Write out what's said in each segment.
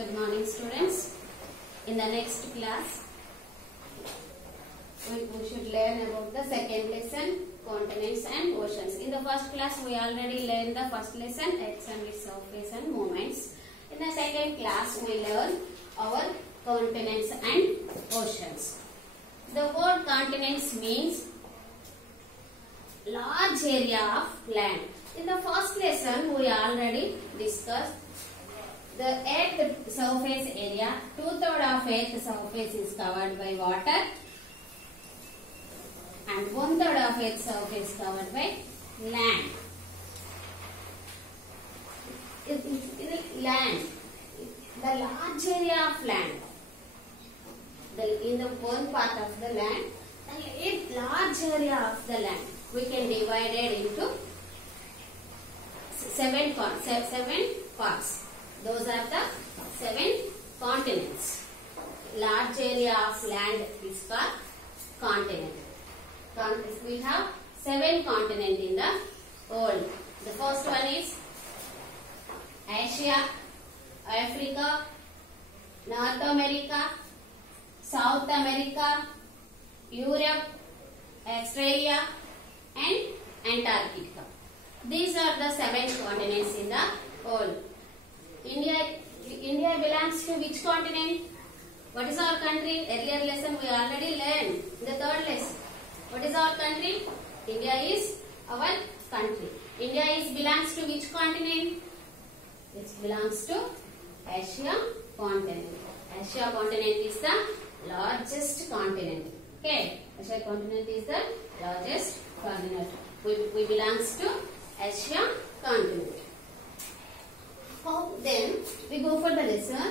Good morning, students. In the next class, we should learn about the second lesson, continents and oceans. In the first class, we already learned the first lesson, X and its surface and movements. In the second class, we learn our continents and oceans. The word continents means large area of land. In the first lesson, we already discussed the Earth surface area. 2/3 of Earth surface is covered by water, and 1/3 of Earth surface covered by land. Land, the large area of land. In the one part of the land, the large area of the land, we can divide it into seven parts. Those are the 7 continents. Large area of land is called continent. We have 7 continents in the world. The first one is Asia, Africa, North America, South America, Europe, Australia, and Antarctica. These are the 7 continents in the world. India belongs to which continent? What is our country? Earlier lesson we already learned. The third lesson. What is our country? India is our country. India belongs to which continent? It belongs to Asia continent. Asia continent is the largest continent. Okay, Asia continent is the largest continent. We belongs to Asia continent. Then we go for the lesson.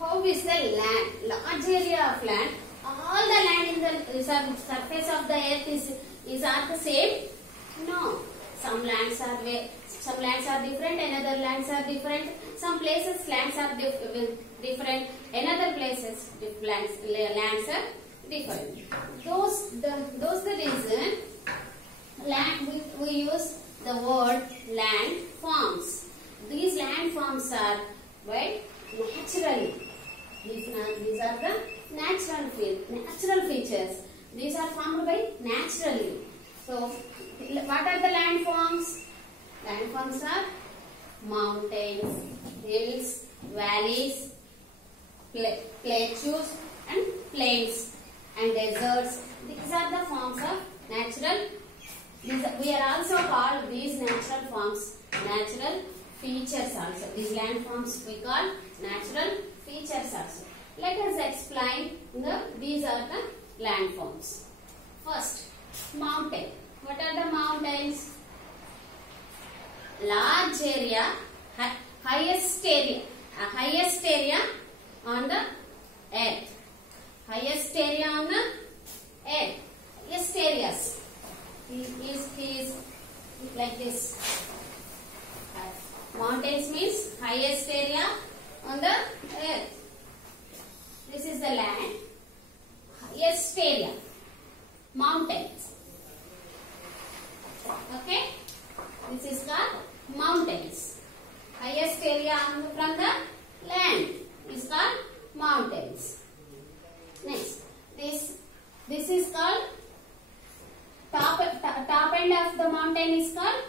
How is the land? Large area of land. All the land in the surface of the earth is are the same? No. Some lands are different. Another lands are different. Some places lands are different. Another places lands are different. Those the reason land we use the word land forms. These land forms are by naturally. These are the natural features. These are formed by naturally. So, what are the land forms? Land forms are mountains, hills, valleys, plateaus, and plains, and deserts. These are the forms of natural. We are also called these natural forms natural features also. These land forms we call natural features also. Let us explain these are the land forms. First, mountain. What are the mountains? Large area, highest area on the earth. Highest area on the earth. Highest areas. Is like this. Mountains means highest area on the earth. This is the land. Highest area. Mountains. Okay. This is called mountains. Highest area from the land is called mountains. Next, this is called top end of the mountain is called.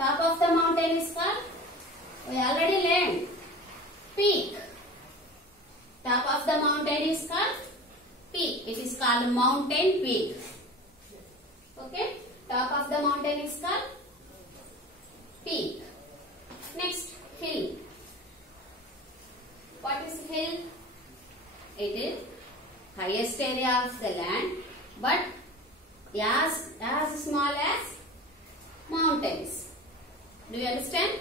Top of the mountain is called, we already learned, peak. Top of the mountain is called peak. It is called mountain peak. Okay. Top of the mountain is called peak. Next, hill. What is hill? It is highest area of the land, but as small as mountains. Do you understand?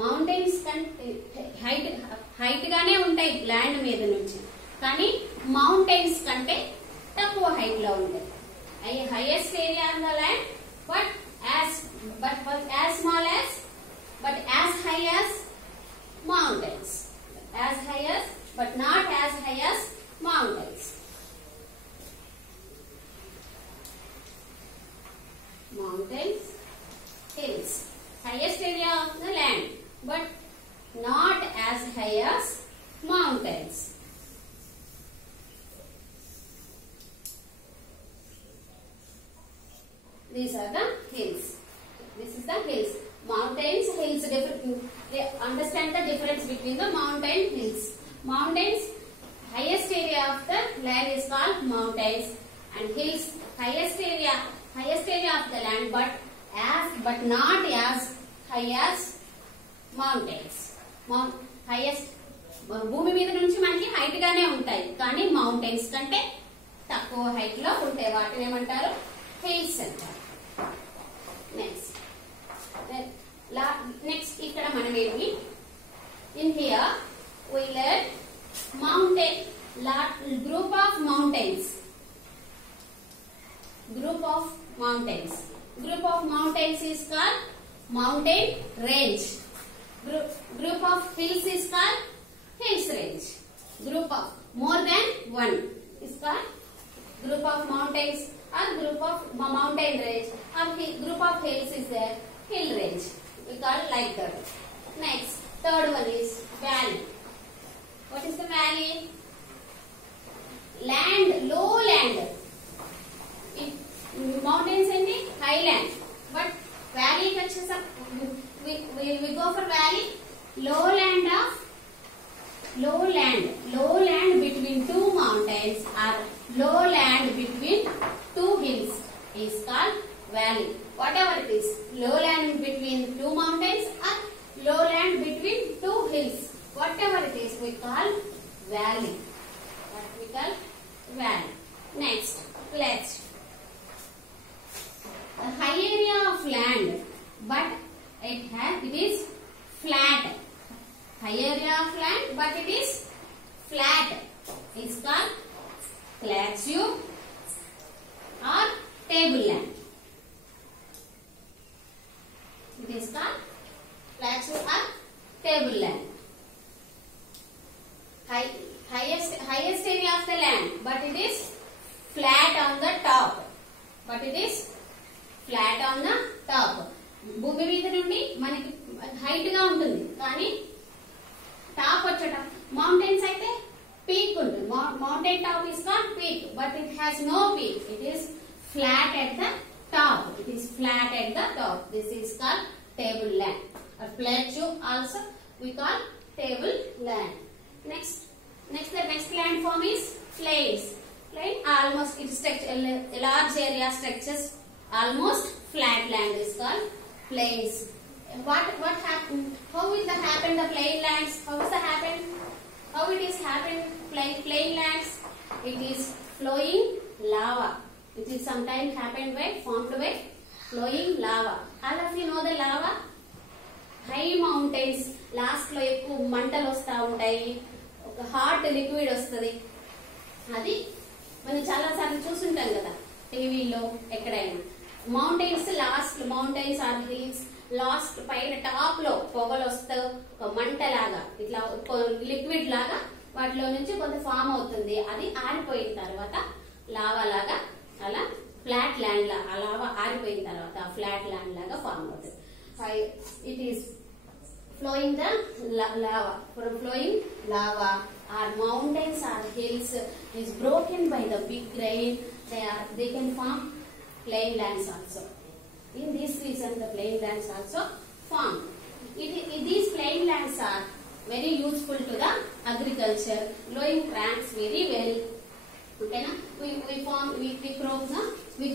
Mountains height గానే ఉంటాయి land మీద నుంచి, కానీ mountains కంటే తక్కువ height లో ఉంటాయి. Highest area on the land but as small as but as high as mountains. As high as but not as high as mountains. Mountains, hills. Highest area of the land, but not These are the hills. This is the hills. Mountains, hills. Understand the difference between the mountain hills. Mountains, highest area of the land is called mountains, and hills, highest area of the land, but not as high as mountains. Highest భూమి మీద నుంచి మనకి height గానే ఉంటాయి, కానీ mountains కంటే తక్కువ height లో ఉంటాయి. వాటిని ఏమంటారు? హిల్స్ అంటారు. నెక్స్ట్ ఇక్కడ మనం ఏంటి, in here we learn mountain, group of mountains. Group of mountains is called mountain range. Group of hills is called hills range. Group of more than one is called group of mountains, or group of mountain range, or group of hills is there, hill range. We call like that. Next, third one is valley. What is the valley? Land, low land. Mountains and highland, but valley touches up. We go for valley. Low land between two mountains, or low land between two hills is called valley. Whatever it is, low land between two mountains or low land between two hills, whatever it is, we call valley. What we call valley. Next, let's a high area of land, but it is flat. High area of land, but it is flat. It's called plateau or tableland. It is called plateau or tableland. Highest area of the land, but it is flat on the top. భూమి మీద నుండి మనకి height గా ఉంటుంది, కానీ top వచ్చేట mountains అయితే peak ఉంటుంది. Mountain top is called peak, but it has no peak. It is flat at the top. This is called tableland. Or plateau also we call tableland. Next the next land form is plains. Plain almost it structure a large area structures almost flat land is called plains. What happened? How will that happen? The plain lands. How it is happen? Plain lands. It is flowing lava. It is sometimes formed by flowing lava. All of you know the lava. High mountains last లో ఎక్కువ మంటలు వస్తా ఉంటాయి, ఒక hot liquid వస్తుంది. అది మనం చాలా సార్లు చూస్తుంటాం కదా టీవీలో ఎక్కడైనా. మౌంటైన్స్ ఆర్ హిల్స్ లాస్ట్ పైన టాప్ లో పొగలు వస్తూ ఒక మంట లాగా ఇట్లా లిక్విడ్ లాగా వాటిలో నుంచి కొంత ఫామ్ అవుతుంది. అది ఆరిపోయిన తర్వాత లావా లాగా అలా ఫ్లాట్ ల్యాండ్ లా ఆ లావా ఆరిపోయిన తర్వాత ఫ్లాట్ ల్యాండ్ లాగా ఫామ్ అవుతుంది. It is flowing the lava. From flowing lava, our mountains, our hills is broken by the big rain. They can form plain lands also. In this reason, the plain lands also form. These plain lands are very useful to the agriculture, growing plants very well. Okay, na? We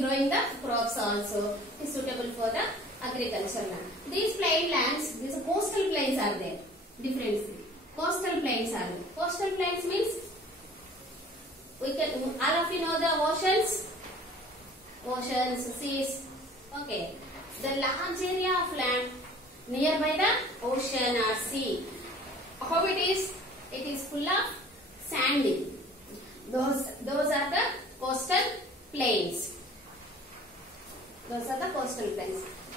growing the crops also is suitable for the agriculture land. These plain lands, these coastal plains are there. Difference. Coastal plains are there. Coastal plains means all of you know the oceans, seas. Okay. The large area of land nearby the ocean or sea. How it is? It is full of sandy. Those are the coastal plains.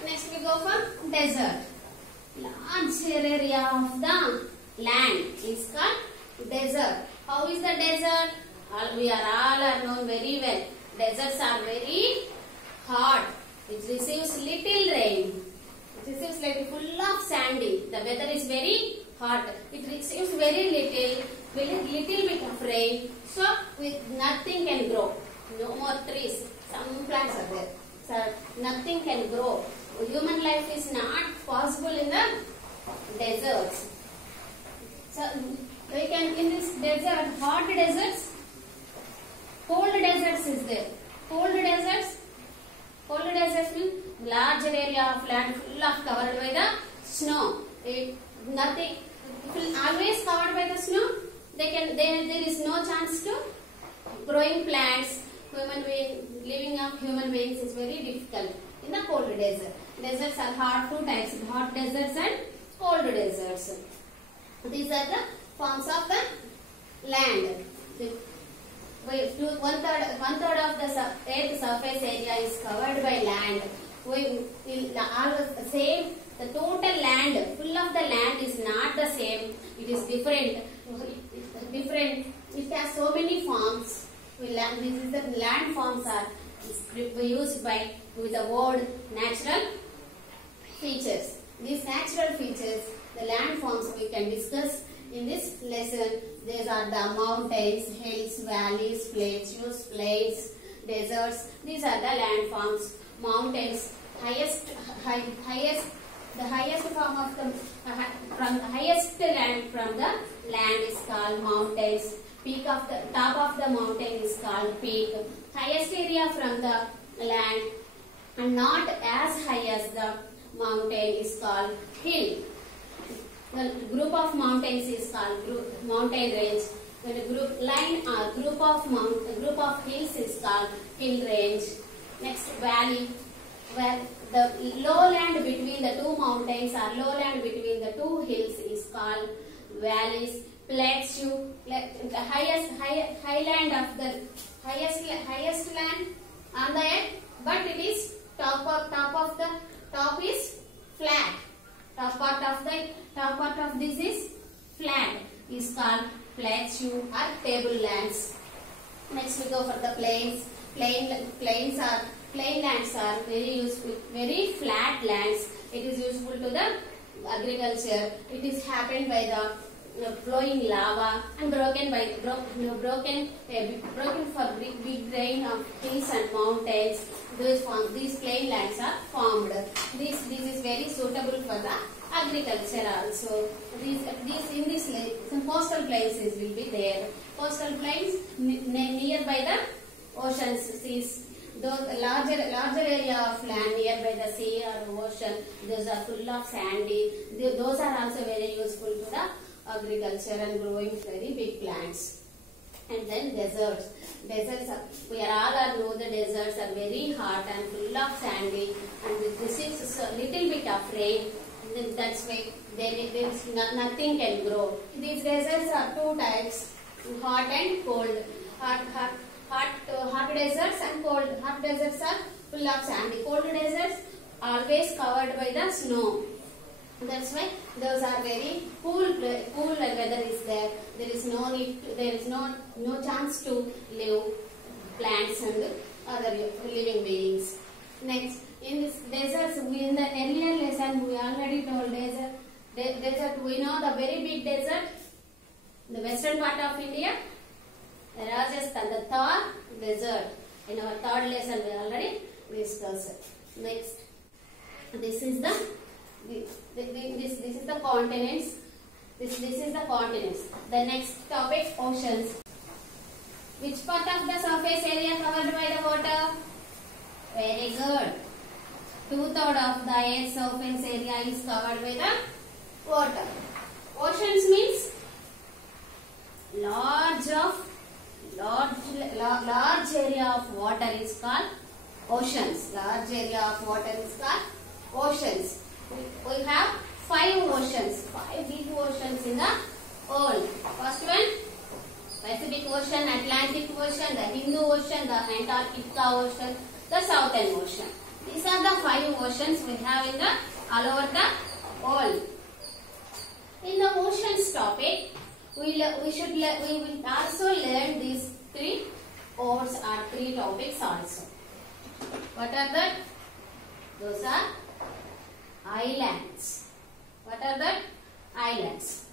Next we go for desert. Large area of the land is called desert. How is the desert? We are all known very well. Deserts are very hot. It receives little rain. It receives like full of sandy. The weather is very hot. It receives very little bit of rain. So with nothing can grow. No more trees. Some plants are there. sir, nothing can grow. Human life is not possible in the deserts. So we can in this desert, hot deserts, cold deserts is there. Cold deserts means large area of land full of covered by the snow. Nothing will always covered by the snow. There is no chance to growing plants. Living of human beings is very difficult in the cold desert. Deserts are hot, two types: hot deserts and cold deserts. These are the forms of the land. One third of the Earth's surface area is covered by land. The total land, full of the land is not the same. It is different. It has so many forms. This is the land forms are used with the word natural features. These natural features, the land forms, we can discuss in this lesson. These are the mountains, hills, valleys, plateaus, plains, deserts. These are the land forms. Mountains, the highest form of the highest land from the land is called mountains. Top of the mountain is called peak. Highest area from the land and not as high as the mountain is called hill. The group of mountains is called mountain range. When a group of hills is called hill range. Next, valley, where the lowland between the two mountains or lowland between the two hills is called valleys. Plateau, the highest land on the earth, but it is top is flat. Top part of this is flat, is called plateau or tablelands. Next we go for the plains. Plainlands are very useful, very flat lands. It is useful to the agriculture. It is happened by the flowing lava and broken for big rain of hills and mountains. These plain lands are formed. This is very suitable for the agriculture also. Some coastal places will be there. Coastal plains nearby the oceans, seas. Those larger area of land nearby the sea or ocean, those are full of sandy. Those are also very useful to the agriculture and growing very big plants. And then deserts. We all know the deserts are very hot and full of sandy, and this is a little bit of rain. That's why nothing can grow. These deserts are two types: hot and cold. Hot deserts and cold. Hot deserts are full of sandy. Cold deserts always covered by the snow. That's why those are very cool weather is there. There is no chance to live plants and other living beings. Next, in this deserts, in the earlier lesson we already told desert. We know the very big desert, the western part of India, Rajasthan, the Thar desert. In our third lesson we already discussed. Next, this is the continents. This is the continents. The next topic, oceans. Which part of the surface area covered by the water? Very good. 2/3 of the Earth's surface area is covered by the water. Oceans means large area of water is called oceans. Large area of water is called oceans. We have 5 oceans, 5 big oceans in the world. First one, Pacific Ocean, Atlantic Ocean, the Hindu Ocean, the Antarctica Ocean, the Southern Ocean. These are the 5 oceans we have in the all over the world. In the oceans topic, we will also learn these 3 words or 3 topics also. What are that? Those are islands. What are that? Islands.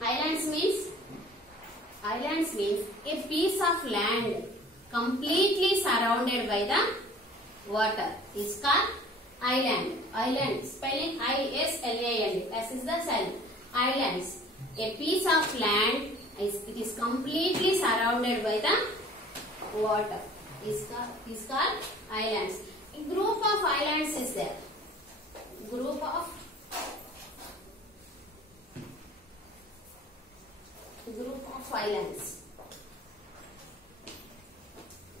Islands means a piece of land completely surrounded by the water is called island. Island, spelling I-S-L-A-N-D. S is the silent. Islands. A piece of land it is completely surrounded by the water. Is called islands. A group of islands is there. Group of islands.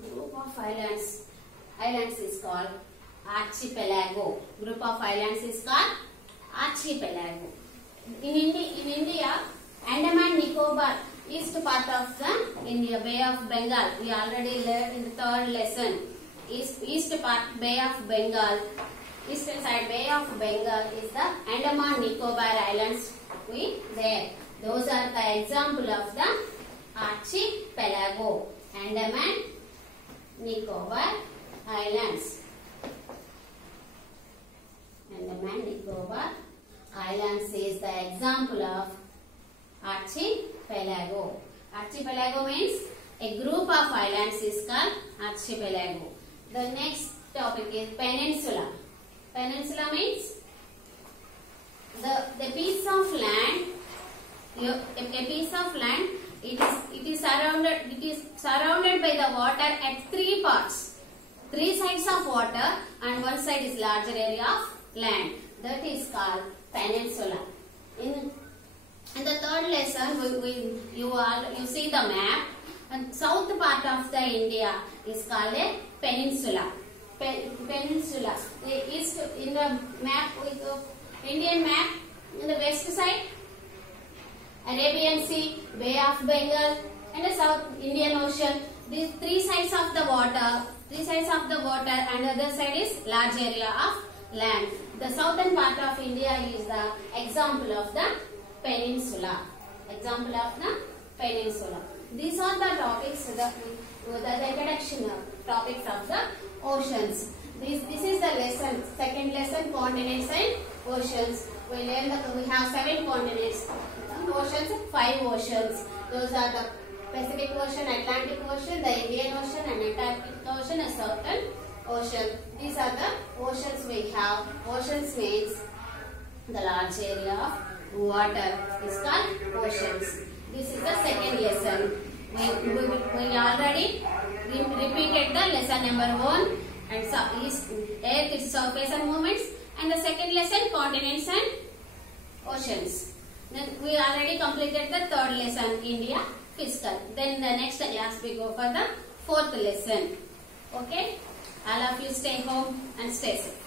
Group of islands. Islands is called archipelago. Group of islands is called archipelago. In India, Andaman Nicobar, east part of the India, Bay of Bengal. We already learned in the third lesson. East part, Bay of Bengal. Eastern side, Bay of Bengal is the Andaman Nicobar Islands. There. Those are the example of the archipelago. Andaman Nicobar Islands. Andaman Nicobar Islands is the example of archipelago. Archipelago means a group of islands is called archipelago. The next topic is peninsula. Peninsula means the piece of land. A piece of land. It is surrounded by the water at three parts. Three sides of water and one side is larger area of land. That is called peninsula. In the third lesson, you see the map. And south part of the India is called a peninsula. Peninsula. The east in the map with the Indian map, in the west side, Arabian Sea, Bay of Bengal, and the South Indian Ocean. These three sides of the water. And other side is large area of land. The southern part of India is the example of the peninsula. Example of the peninsula. These are the topics, the introduction topics of the oceans. This is the lesson, second lesson, continents and oceans. We have 7 continents. Oceans, 5 oceans. Those are the Pacific Ocean, Atlantic Ocean, the Indian Ocean, and Antarctic Ocean, and Southern Ocean. These are the oceans we have. Oceans means the large area of water is called oceans. This is the second lesson. We already repeated the lesson number 1 and Earth, its surface and movements, and the second lesson continents and oceans. Then we already completed the third lesson, India physical. Then the next class we go for the fourth lesson. Okay? All of you stay home and stay safe.